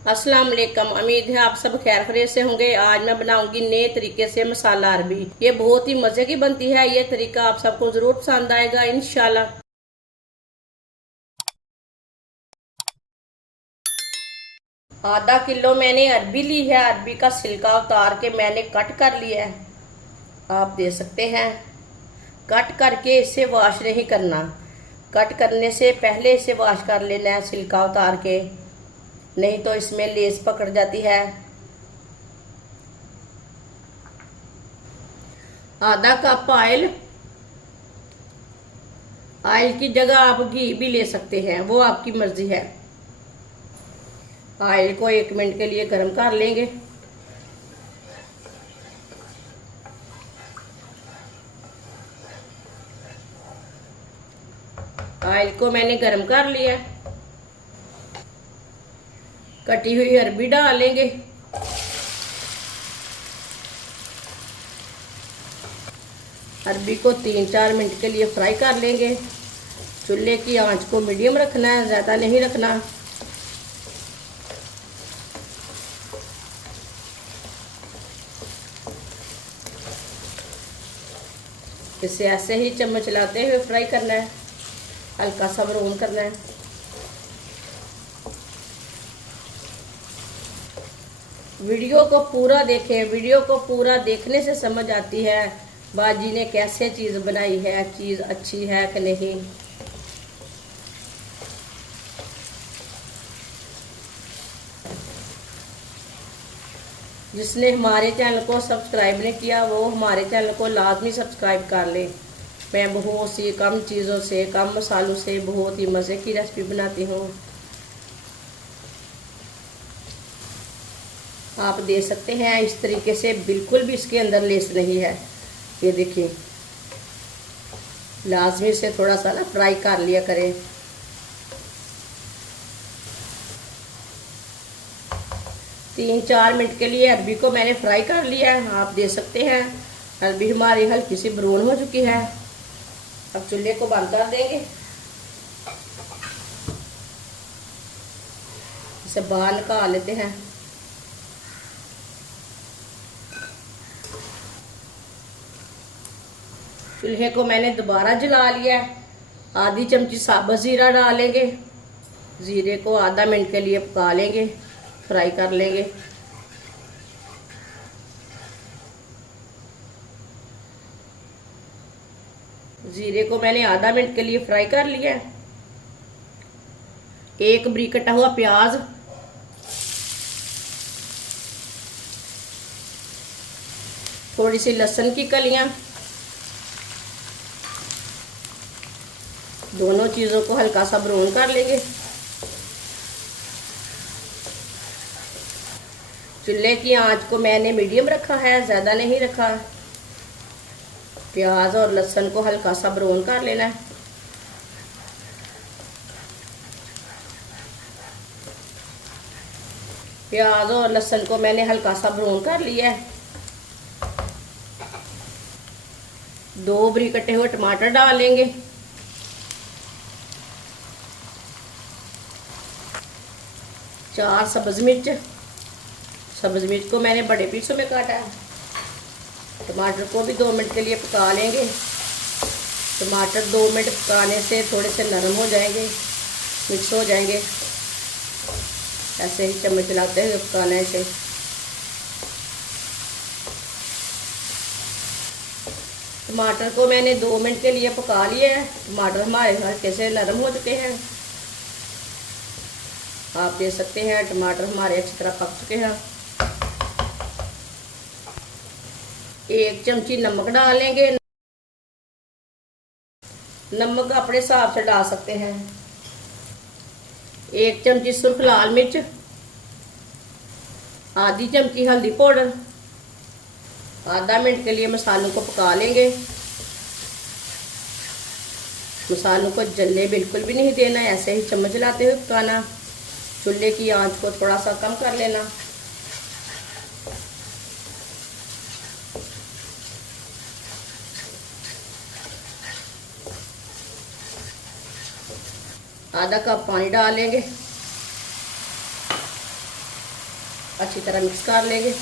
अस्सलाम वालेकुम। उम्मीद है आप सब खैर खैरियत से होंगे। आज मैं बनाऊंगी नए तरीके से मसाला अरबी। ये बहुत ही मजे की बनती है। ये तरीका आप सबको जरूर पसंद आएगा इंशाल्लाह। आधा किलो मैंने अरबी ली है। अरबी का छिलका उतार के मैंने कट कर लिया है, आप दे सकते हैं। कट करके इसे वॉश नहीं करना। कट करने से पहले इसे वॉश कर लेना है छिलका उतार के, नहीं तो इसमें लेस पकड़ जाती है। आधा कप ऑयल। ऑयल की जगह आप घी भी ले सकते हैं, वो आपकी मर्जी है। ऑयल को 1 मिनट के लिए गर्म कर लेंगे। ऑयल को मैंने गर्म कर लिया। कटी हुई अरबी डाल लेंगे। अरबी को 3-4 मिनट के लिए फ्राई कर लेंगे। चूल्हे की आंच को मीडियम रखना है, ज़्यादा नहीं रखना। इसे ऐसे ही चम्मच चलाते हुए फ्राई करना है, हल्का सा ब्राउन करना है। वीडियो को पूरा देखें। वीडियो को पूरा देखने से समझ आती है बाजी ने कैसे चीज़ बनाई है, चीज़ अच्छी है कि नहीं। जिसने हमारे चैनल को सब्सक्राइब नहीं किया वो हमारे चैनल को लाजमी सब्सक्राइब कर ले। मैं बहुत सी कम चीज़ों से, कम मसालों से बहुत ही मज़े की रेसिपी बनाती हूँ। आप दे सकते हैं इस तरीके से, बिल्कुल भी इसके अंदर लेस नहीं है। ये देखिए, लाजमी से थोड़ा सा ना फ्राई कर लिया करें। तीन चार मिनट के लिए अरबी को मैंने फ्राई कर लिया है, आप दे सकते हैं। अरबी हमारी हल्की सी ब्राउन हो चुकी है। अब चूल्हे को बंद कर देंगे। इसे बाहर निकाल लेते हैं। चूल्हे को मैंने दोबारा जला लिया है। आधी चमची साबुत ज़ीरा डालेंगे। ज़ीरे को आधा मिनट के लिए पका लेंगे, फ्राई कर लेंगे। ज़ीरे को मैंने आधा मिनट के लिए फ्राई कर लिया है। एक बारीक कटा हुआ प्याज, थोड़ी सी लहसुन की कलियां, दोनों चीज़ों को हल्का सा ब्राउन कर लेंगे। चूल्हे की आंच को मैंने मीडियम रखा है, ज़्यादा नहीं रखा। प्याज और लहसुन को हल्का सा ब्राउन कर लेना है। प्याज और लहसुन को मैंने हल्का सा ब्राउन कर लिया है। 2 बारीक कटे हुए टमाटर डाल लेंगे। 4 सब्ज़ मिर्च। सब्ज़ मिर्च को मैंने बड़े पीसों में काटा है। टमाटर को भी 2 मिनट के लिए पका लेंगे। टमाटर 2 मिनट पकाने से थोड़े से नरम हो जाएंगे, मिक्स हो जाएंगे। ऐसे ही चम्मच चलाते हुए पकाना है इसे। टमाटर को मैंने 2 मिनट के लिए पका लिया है। टमाटर हमारे हल्के से नरम हो चुके हैं, आप देख सकते हैं। टमाटर हमारे अच्छी तरह पक चुके हैं। 1 चमची नमक डालेंगे। नमक अपने हिसाब से डाल सकते हैं। 1 चमची सुर्ख लाल मिर्च, आधी चमची हल्दी पाउडर। आधा मिनट के लिए मसालों को पका लेंगे। मसालों को जलने बिल्कुल भी नहीं देना, ऐसे ही चम्मच चलाते हुए पकाना। चूल्हे की आंच को थोड़ा सा कम कर लेना। आधा कप पानी डालेंगे। अच्छी तरह मिक्स कर लेंगे।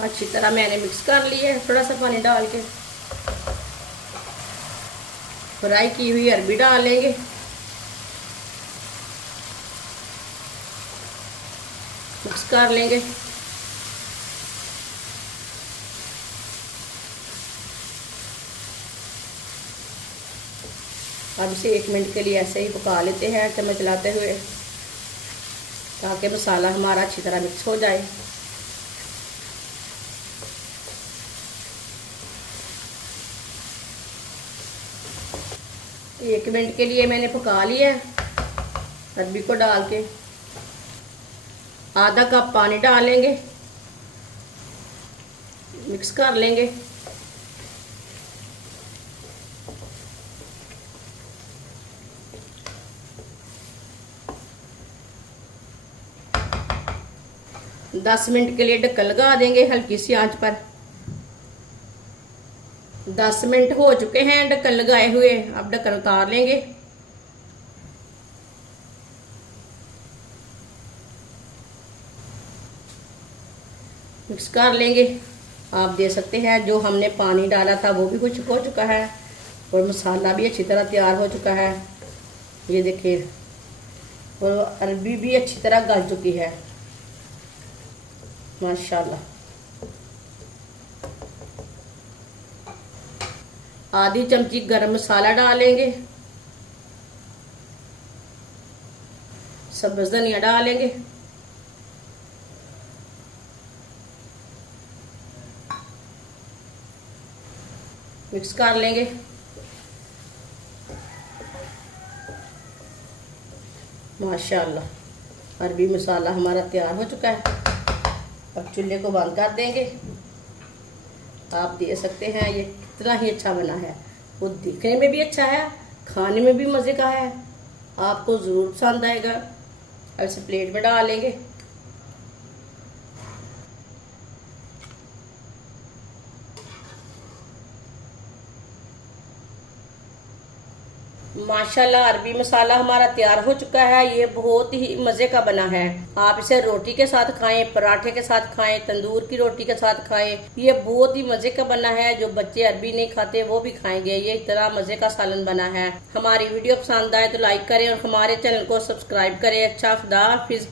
अच्छी तरह मैंने मिक्स कर लिया है। थोड़ा सा पानी डाल के फ्राई की हुई अरबी डाल लेंगे। मिक्स कर लेंगे। अब इसे 1 मिनट के लिए ऐसे ही पका लेते हैं चम्मच चलाते हुए, ताकि मसाला हमारा अच्छी तरह मिक्स हो जाए। एक मिनट के लिए मैंने पका लिया है। अरबी को डाल के आधा कप पानी डालेंगे, मिक्स कर लेंगे। दस मिनट के लिए ढक्कन लगा देंगे हल्की सी आंच पर। 10 मिनट हो चुके हैं ढक्कन लगाए हुए। अब ढक्कन उतार लेंगे। मिक्स कर लेंगे। आप देख सकते हैं जो हमने पानी डाला था वो भी कुछ हो चुका है और मसाला भी अच्छी तरह तैयार हो चुका है। ये देखिए, और अरबी भी अच्छी तरह गल चुकी है माशाल्लाह। आधी चमची गरम मसाला डालेंगे, सब्ज़ धनिया डालेंगे, मिक्स कर लेंगे। माशाल्लाह अरबी मसाला हमारा तैयार हो चुका है। अब चूल्हे को बंद कर देंगे। आप देख सकते हैं ये कितना ही अच्छा बना है। वो दिखने में भी अच्छा है, खाने में भी मज़े का है। आपको ज़रूर पसंद आएगा। अब इसे प्लेट में डाल लेंगे। माशाल्लाह अरबी मसाला हमारा तैयार हो चुका है। ये बहुत ही मज़े का बना है। आप इसे रोटी के साथ खाएं, पराठे के साथ खाएं, तंदूर की रोटी के साथ खाएं। ये बहुत ही मज़े का बना है। जो बच्चे अरबी नहीं खाते वो भी खाएंगे। ये इतना मज़े का सालन बना है। हमारी वीडियो पसंद आए तो लाइक करें और हमारे चैनल को सब्सक्राइब करें। अच्छा, खुदा हाफिज़।